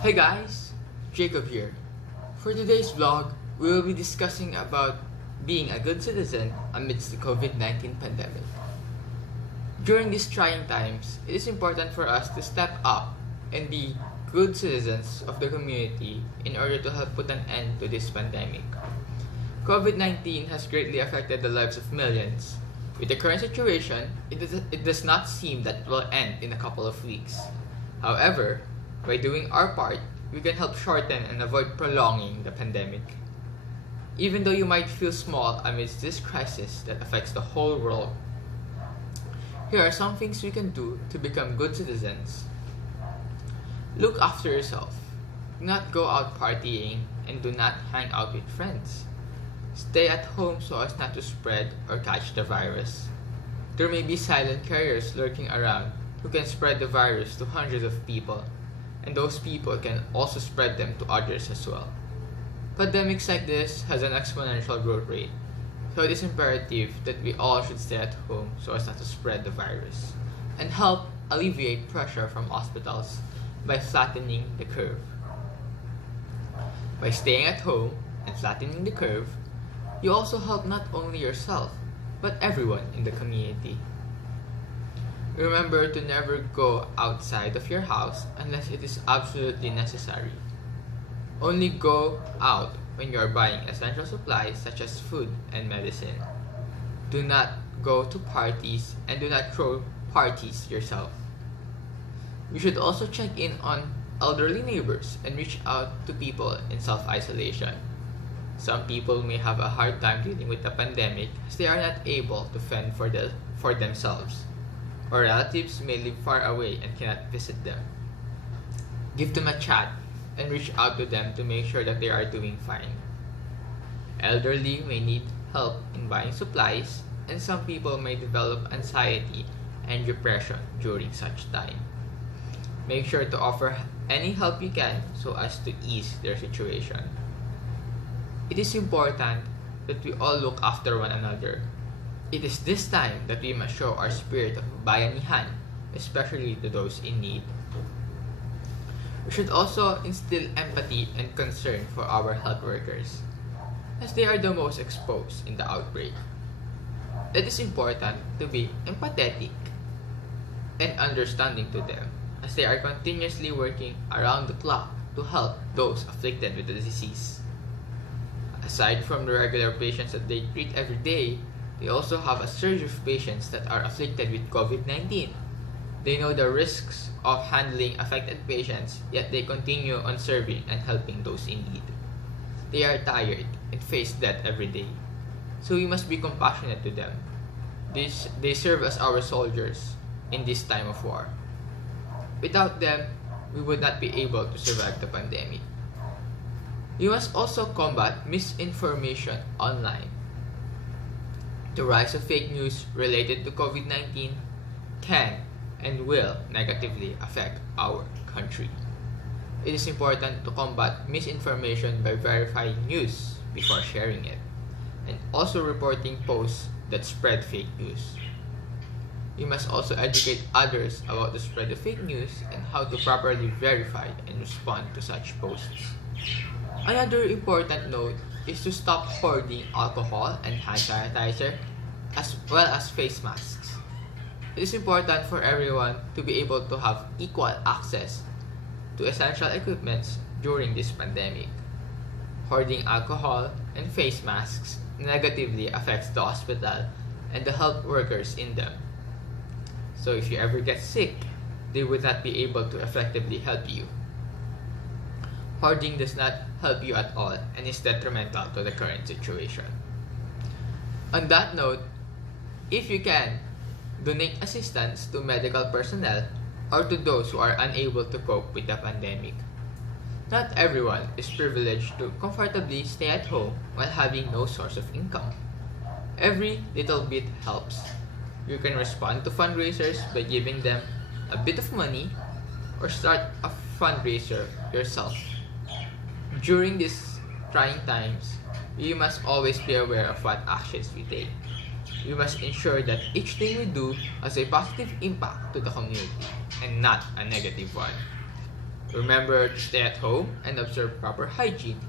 Hey guys, Jacob here. For today's vlog, we will be discussing about being a good citizen amidst the COVID-19 pandemic. During these trying times, it is important for us to step up and be good citizens of the community in order to help put an end to this pandemic. COVID-19 has greatly affected the lives of millions. With the current situation, it does not seem that it will end in a couple of weeks. However, by doing our part, we can help shorten and avoid prolonging the pandemic. Even though you might feel small amidst this crisis that affects the whole world, here are some things we can do to become good citizens. Look after yourself. Do not go out partying and do not hang out with friends. Stay at home so as not to spread or catch the virus. There may be silent carriers lurking around who can spread the virus to hundreds of people, and those people can also spread them to others as well. Pandemics like this has an exponential growth rate, so it is imperative that we all should stay at home so as not to spread the virus, and help alleviate pressure from hospitals by flattening the curve. By staying at home and flattening the curve, you also help not only yourself, but everyone in the community. Remember to never go outside of your house unless it is absolutely necessary. Only go out when you are buying essential supplies such as food and medicine. Do not go to parties and do not throw parties yourself. You should also check in on elderly neighbors and reach out to people in self-isolation. Some people may have a hard time dealing with the pandemic as they are not able to fend for themselves, or relatives may live far away and cannot visit them. Give them a chat and reach out to them to make sure that they are doing fine. Elderly may need help in buying supplies, and some people may develop anxiety and depression during such time. Make sure to offer any help you can so as to ease their situation. It is important that we all look after one another. It is this time that we must show our spirit of bayanihan, especially to those in need. We should also instill empathy and concern for our health workers, as they are the most exposed in the outbreak. It is important to be empathetic and understanding to them, as they are continuously working around the clock to help those afflicted with the disease. Aside from the regular patients that they treat every day, they also have a surge of patients that are afflicted with COVID-19. They know the risks of handling affected patients, yet they continue on serving and helping those in need. They are tired and face death every day, so we must be compassionate to them. They serve as our soldiers in this time of war. Without them, we would not be able to survive the pandemic. We must also combat misinformation online. The rise of fake news related to COVID-19 can and will negatively affect our country. It is important to combat misinformation by verifying news before sharing it, and also reporting posts that spread fake news. We must also educate others about the spread of fake news and how to properly verify and respond to such posts. Another important note is to stop hoarding alcohol and hand sanitizer as well as face masks. It is important for everyone to be able to have equal access to essential equipments during this pandemic. Hoarding alcohol and face masks negatively affects the hospital and the health workers in them. So if you ever get sick, they would not be able to effectively help you. Hoarding does not help you at all and is detrimental to the current situation. On that note, if you can, donate assistance to medical personnel or to those who are unable to cope with the pandemic. Not everyone is privileged to comfortably stay at home while having no source of income. Every little bit helps. You can respond to fundraisers by giving them a bit of money or start a fundraiser yourself. During these trying times, we must always be aware of what actions we take. We must ensure that each thing we do has a positive impact to the community and not a negative one. Remember to stay at home and observe proper hygiene.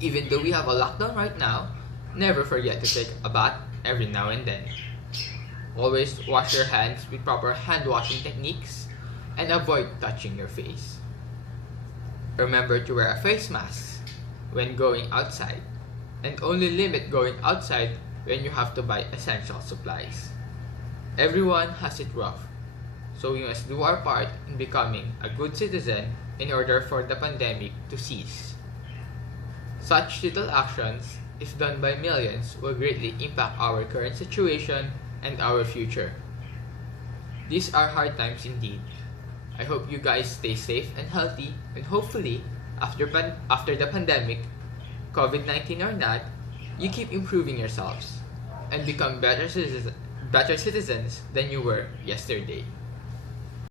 Even though we have a lockdown right now, never forget to take a bath every now and then. Always wash your hands with proper hand washing techniques and avoid touching your face. Remember to wear a face mask when going outside and only limit going outside when you have to buy essential supplies. Everyone has it rough, so we must do our part in becoming a good citizen in order for the pandemic to cease. Such little actions, if done by millions, will greatly impact our current situation and our future. These are hard times indeed. I hope you guys stay safe and healthy, and hopefully, after the pandemic, COVID-19 or not, you keep improving yourselves and become better citizens than you were yesterday.